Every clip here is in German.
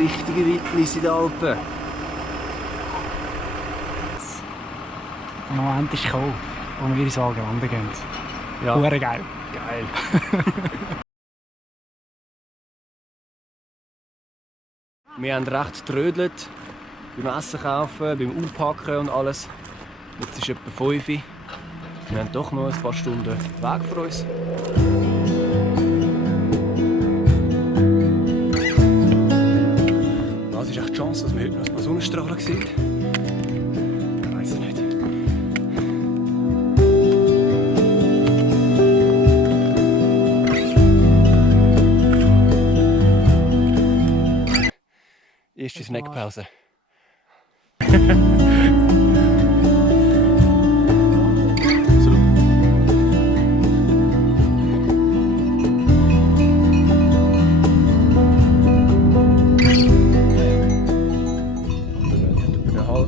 richtige Wildnis in den Alpen. Der Moment ist gekommen, wo wir ins Valgrande gehen. Ja. Hure geil. Geil. Wir haben recht getrödelt beim Essen kaufen, beim Auspacken und alles. Jetzt ist etwa 5 Uhr. Wir haben doch noch ein paar Stunden Weg vor uns. Was ist echt die Chance, dass wir heute noch ein paar Sonnenstrahlen sehen? Ich weiß es nicht. Erste Snackpause.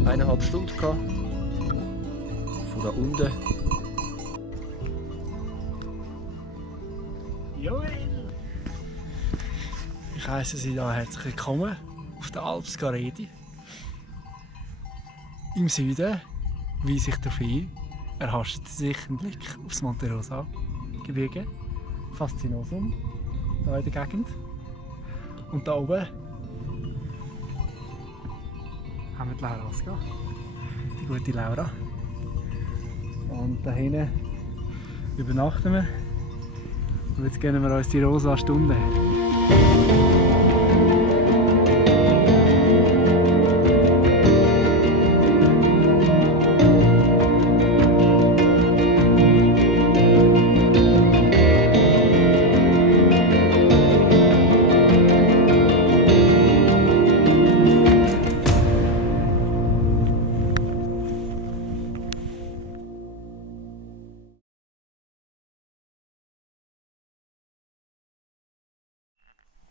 Eineinhalb Stunden gehabt. Von da unten. Joel! Ich heiße Sie da herzlich willkommen auf der Alps Garedi. Im Süden weise ich darauf hin, erhascht sich einen Blick aufs Monte Rosa Gebirge, Faszinosum, hier in der Gegend. Und da oben haben wir die Laura Aska, die gute Laura. Und da hinten übernachten wir. Und jetzt gehen wir uns die rosa Stunde.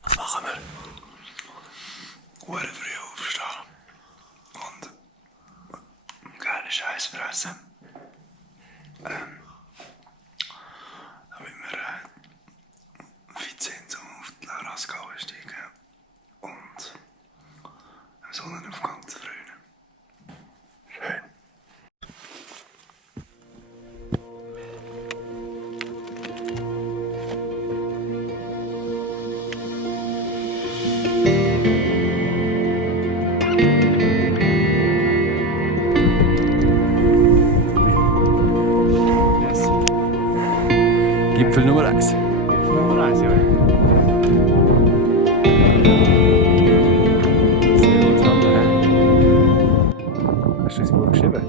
Was machen wir? Hure früh aufstehen und geile Scheiß fressen. Damit wir fit sind, um auf die Laura Aska steigen und am Sonnenaufgang zu frönen. Schön. Gipfel Nummer 1. Nummer 1, ja. Hast du das Buch geschrieben?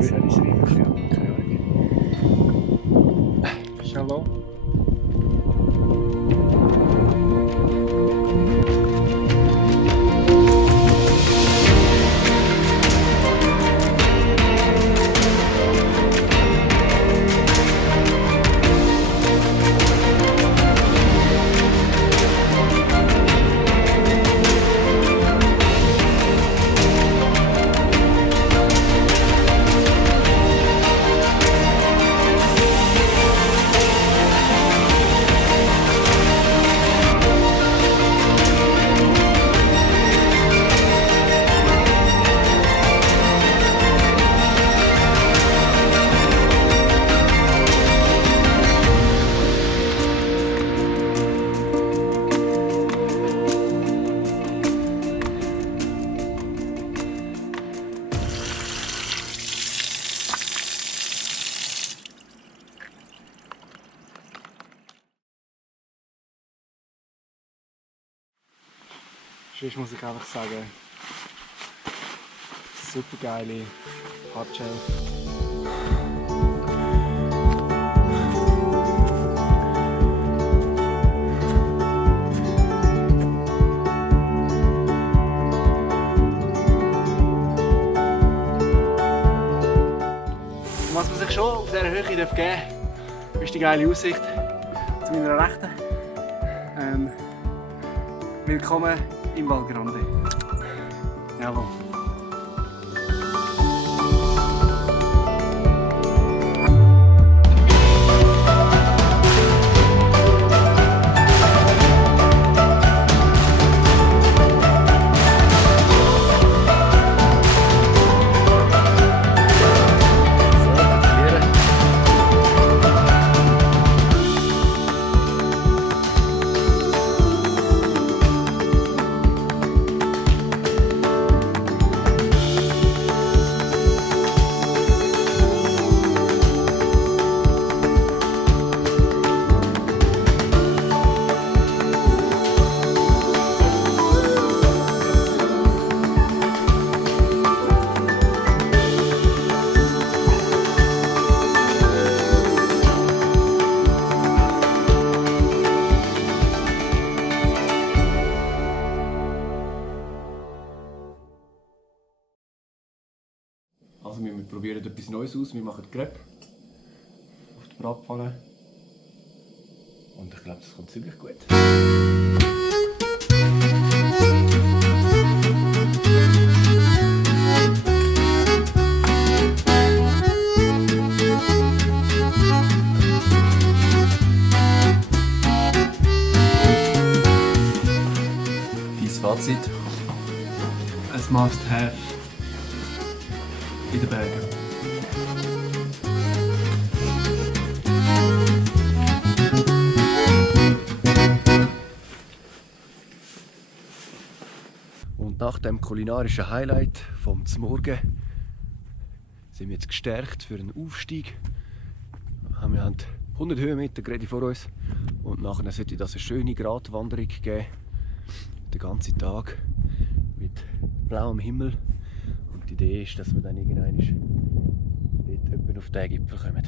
Soll ich schreiben? Shalom. Sonst muss ich einfach sagen, super geile Hardshell. Was man sich schon auf dieser Höhe geben darf, ist die geile Aussicht zu meiner Rechten. Willkommen im Valgrande. Jawohl. Also wir probieren etwas Neues aus. Wir machen Crepe auf der Bratpfanne. Und ich glaube, das kommt ziemlich gut. Dein Fazit? Ein Must-Have in den Bergen. Und nach dem kulinarischen Highlight vom Zmorgen sind wir jetzt gestärkt für einen Aufstieg. Wir haben 100 Höhenmeter gerade vor uns und nachher sollte das eine schöne Gratwanderung geben. Den ganzen Tag mit blauem Himmel. Und die Idee ist, dass wir dann irgendwann dort etwa auf den Gipfel kommen.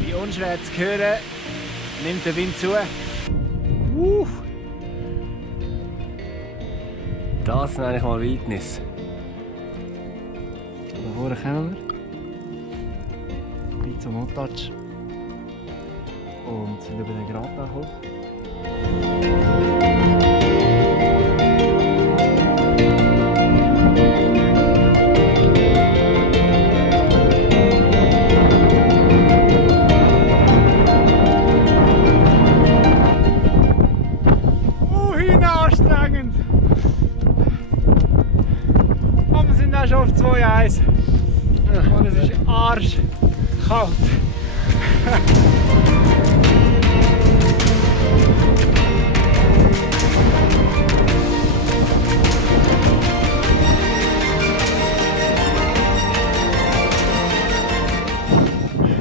Wie unschwer zu hören, nimmt der Wind zu. Das ist eigentlich mal Wildnis. Da vorne kommen wir. Wie zum Montage. Und sind über den Grat gekommen. Anstrengend! Aber wir sind auch schon auf 2,1 und es ist arschkalt.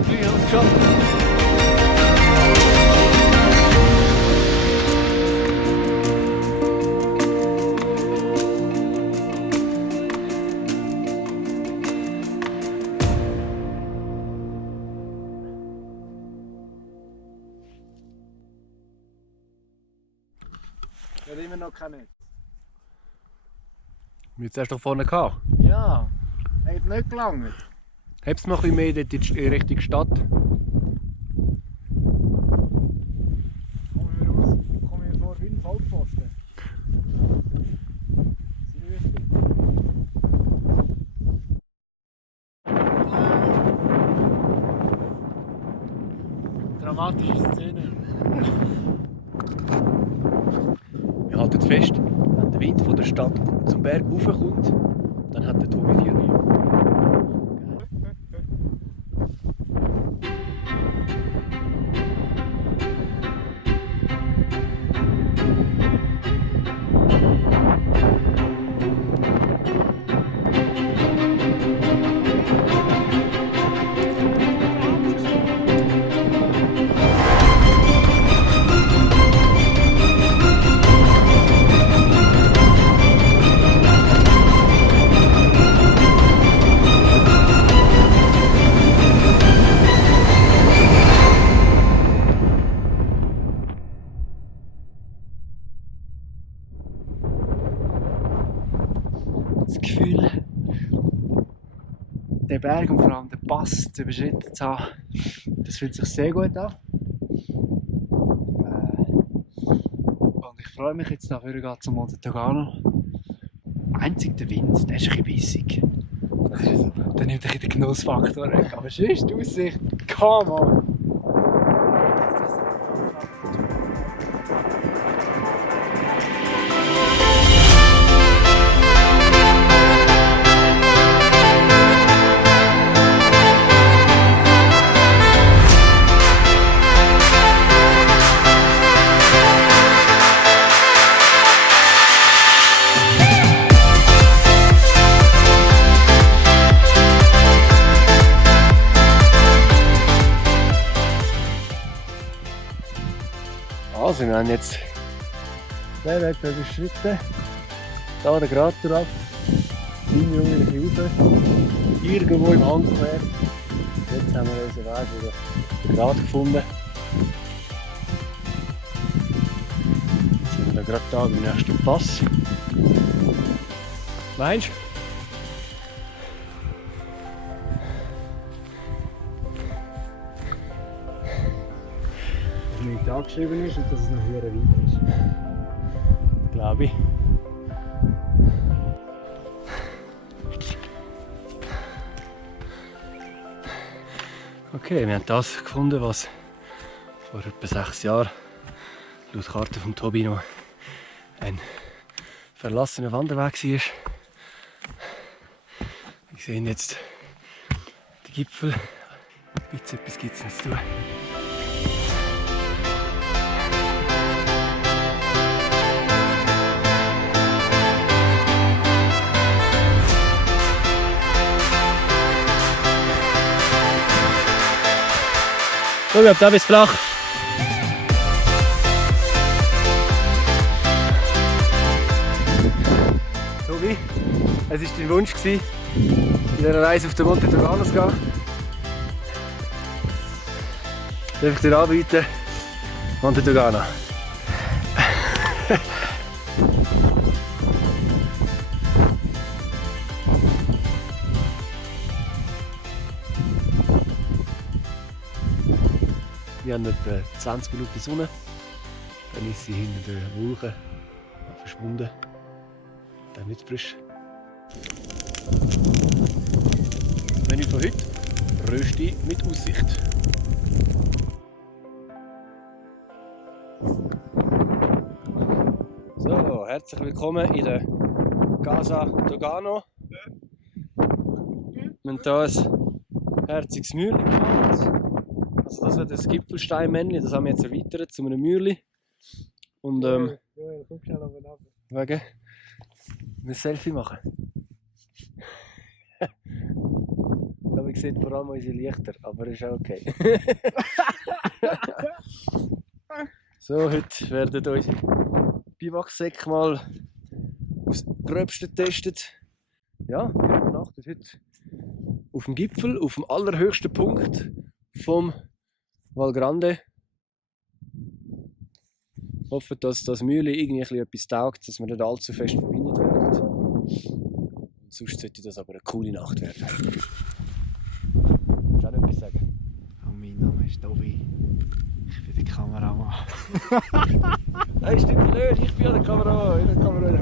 Wir haben es geschafft. Ich habe immer noch kein Netz. Jetzt hast du doch vorne gehabt. Ja, hat nicht gelangt. Hebst noch ein bisschen mehr dort in Richtung Stadt. Kommen wir vor wie ein Vollpfosten. Dramatische Szene. Wir halten fest, wenn der Wind von der Stadt zum Berg raufkommt, dann hat der Tobi 4 Mühe. Das Gefühl, den Berg und vor allem den Pass zu überschritten zu haben, das fühlt sich sehr gut an. Und ich freue mich jetzt nachher zum Monte Togano. Einzig der Wind, der ist ein bisschen bissig. Der nimmt ein bisschen den Genussfaktor weg. Aber sonst die Aussicht, come on! Also, wir haben jetzt den Weg überschritten. Da den Krater ab. Sind wir wieder ein bisschen rauf. Irgendwo im Handquert. Jetzt haben wir unseren Weg wieder gerade gefunden. Jetzt sind wir gerade da beim nächsten Pass. Meinst du? Dass nicht angeschrieben ist und dass es noch höher weit ist. Glaube ich. Okay, wir haben das gefunden, was vor etwa 6 Jahren laut Karte von Tobi noch ein verlassener Wanderweg war. Wir sehen jetzt die Gipfel. Etwas gibt es noch zu tun. So, ich glaube, da ist flach. Tobi, es war dein Wunsch, in dieser Reise auf den Monte Togano zu gehen. Darf ich dir anbieten? Monte Togano. Wir haben etwa 20 Minuten Sonne. Dann ist sie hinter den Wolken verschwunden. Dann wird es frisch. Menü von heute: Rösti mit Aussicht. So, herzlich willkommen in der Casa Togano. Wir haben hier ein herziges Mühle gemacht. Also das wird das Gipfelsteinmännchen, das haben wir jetzt erweitert zu einem Mühle. Und Joel, komm schnell oben runter. wegen ein Selfie machen. Aber ich sehe vor allem unsere Lichter, aber ist auch okay. So, heute werden unsere Biwaksäcke mal aus Gröbsten getestet. Ja, wir übernachten heute auf dem Gipfel, auf dem allerhöchsten Punkt vom Val Grande. Ich hoffe, dass das Mühle irgendwie etwas taugt, dass wir nicht allzu fest verwindet werden. Und sonst sollte das aber eine coole Nacht werden. Willst du auch noch etwas sagen? Oh, mein Name ist Tobi. Ich bin der Kameramann. Nein, stimmt nicht, ich bin ja der Kameramann.